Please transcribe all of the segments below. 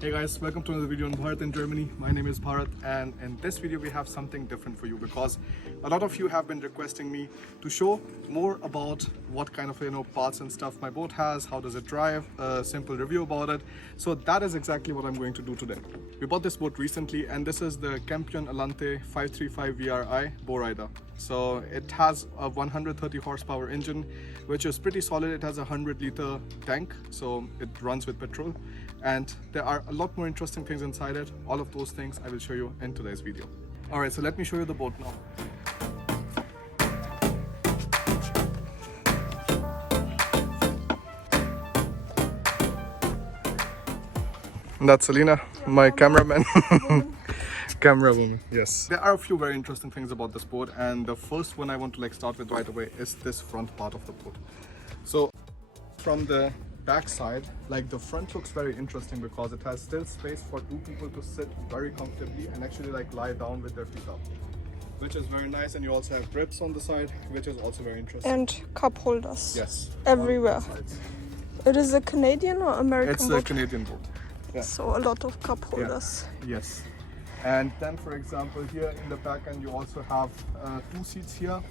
Hey guys, welcome to another video on Bharat in Germany. My name is Bharat, and in this video we have something different for you because a lot of you have been requesting me to show more about what kind of parts and stuff my boat has, how does it drive, a simple review about it. So that is exactly what I'm going to do today. We bought this boat recently and this is the Campion Allante 535 VRI Bowrider. So it has a 130 horsepower engine which is pretty solid. It has a 100-liter tank, so it runs with petrol, and there are a lot more interesting things inside it. All of those things I will show you in today's video. Alright, so let me show you the boat now. That's Selena, my cameraman. Camera woman, yes. There are a few very interesting things about this boat, and the first one I want to start with right away is this front part of the boat. So from the back side, the front looks very interesting because it has still space for two people to sit very comfortably and actually lie down with their feet up, which is very nice. And you also have grips on the side, which is also very interesting. And cup holders. Yes. Everywhere. It is a Canadian or American boat? It's a Canadian boat. Yeah. So a lot of cup holders. Yeah. Yes. And then, for example, here in the back end you also have two seats here.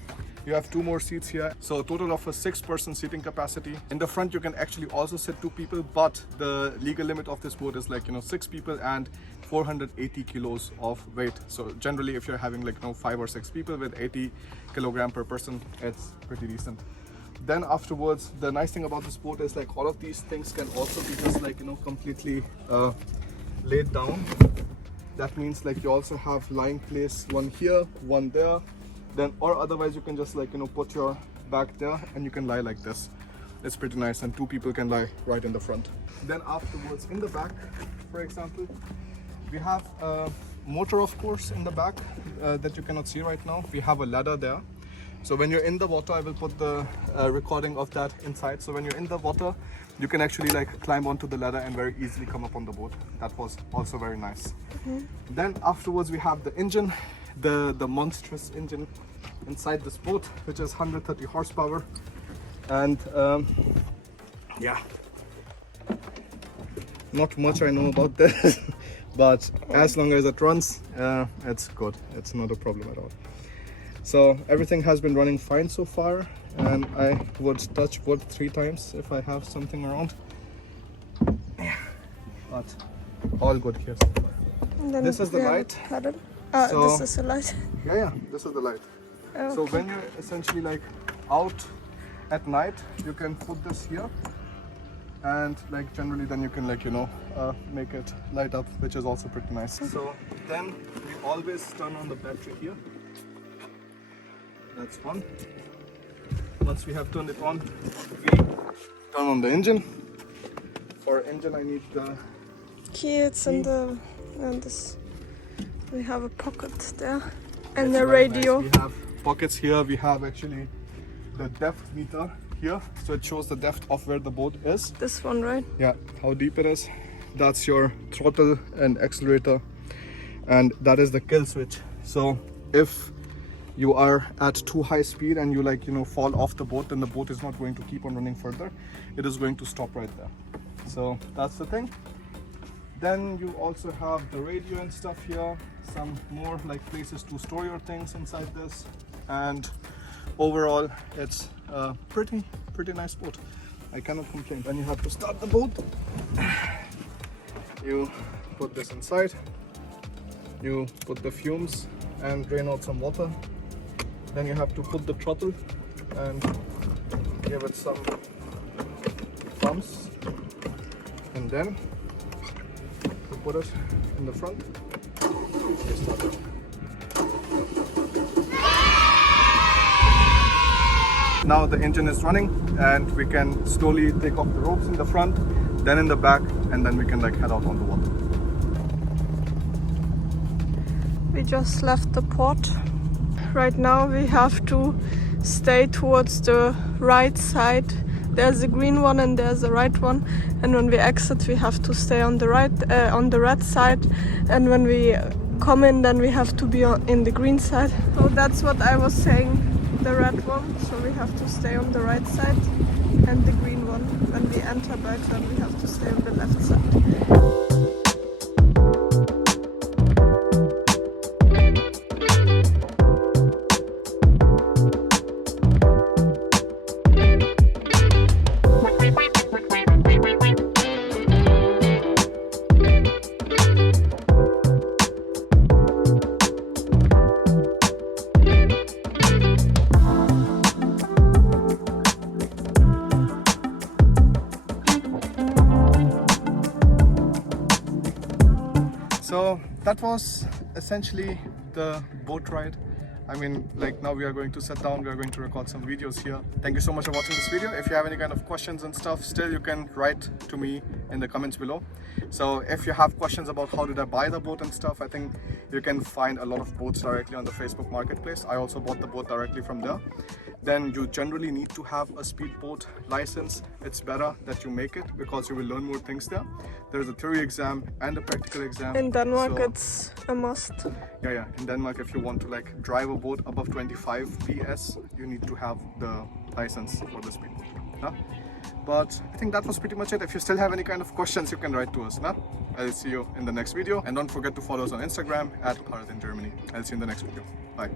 You have two more seats here, so a total of a 6-person seating capacity. In the front you can actually also sit 2 people, but the legal limit of this boat is 6 people and 480 kilos of weight. So generally if you're having 5 or 6 people with 80 kilogram per person, it's pretty decent. Then afterwards, the nice thing about this boat is all of these things can also be just completely laid down. That means you also have lying place, one here, one there. Then or otherwise you can just put your back there and you can lie like this. It's pretty nice, and 2 people can lie right in the front. Then afterwards in the back, for example, we have a motor, of course, in the back that you cannot see right now. We have a ladder there. So when you're in the water, I will put the recording of that inside. So when you're in the water, you can actually climb onto the ladder and very easily come up on the boat. That was also very nice. Then afterwards we have the engine, the monstrous engine inside this boat, which is 130 horsepower. And yeah, not much I know about this, but as long as it runs, it's good. It's not a problem at all. So everything has been running fine so far, and I would touch wood 3 times if I have something around. But all good here so far. And then this is the light. So, this is the light. Yeah, this is the light. Okay. So when you're essentially out at night, you can put this here, and generally then you can make it light up, which is also pretty nice. So then we always turn on the battery here. That's one. Once we have turned it on, we turn on the engine. For engine I need the key. It's key. And this. We have a pocket there and a radio. Nice. We have pockets here. We have actually the depth meter here, so it shows the depth of where the boat is. This one, right? Yeah, how deep it is. That's your throttle and accelerator, and that is the kill switch. So if you are at too high speed and you fall off the boat, then the boat is not going to keep on running further. It is going to stop right there. So that's the thing. Then you also have the radio and stuff here, some more places to store your things inside this, and overall it's a pretty nice boat. I cannot complain. Then you have to start the boat. You put this inside, you put the fumes and drain out some water. Then you have to put the throttle and give it some pumps, and then you put it in the front. You start it. Now the engine is running and we can slowly take off the ropes in the front, then in the back, and then we can head out on the water. We just left the port. Right now we have to stay towards the right side. There's a green one and there's a right one, and when we exit we have to stay on the right, on the red side, and when we come in then we have to be in the green side. So that's what I was saying, the red one, so we have to stay on the right side, and the green one, when we enter back then we have to stay on the left side. So that was essentially the boat ride. I mean, like, now we are going to sit down, we are going to record some videos here. Thank you so much for watching this video. If you have any kind of questions and stuff, still you can write to me in the comments below. So if you have questions about how did I buy the boat and stuff, I think you can find a lot of boats directly on the Facebook marketplace. I also bought the boat directly from there. Then you generally need to have a speedboat license. It's better that you make it because you will learn more things there. There's a theory exam and a practical exam. In Denmark, so, it's a must. yeah. In Denmark, if you want to like drive a boat above 25 PS, you need to have the license for the speedboat. Huh? But I think that was pretty much it. If you still have any kind of questions, you can write to us. Nah? I'll see you in the next video. And don't forget to follow us on Instagram at Allante in Germany. I'll see you in the next video. Bye.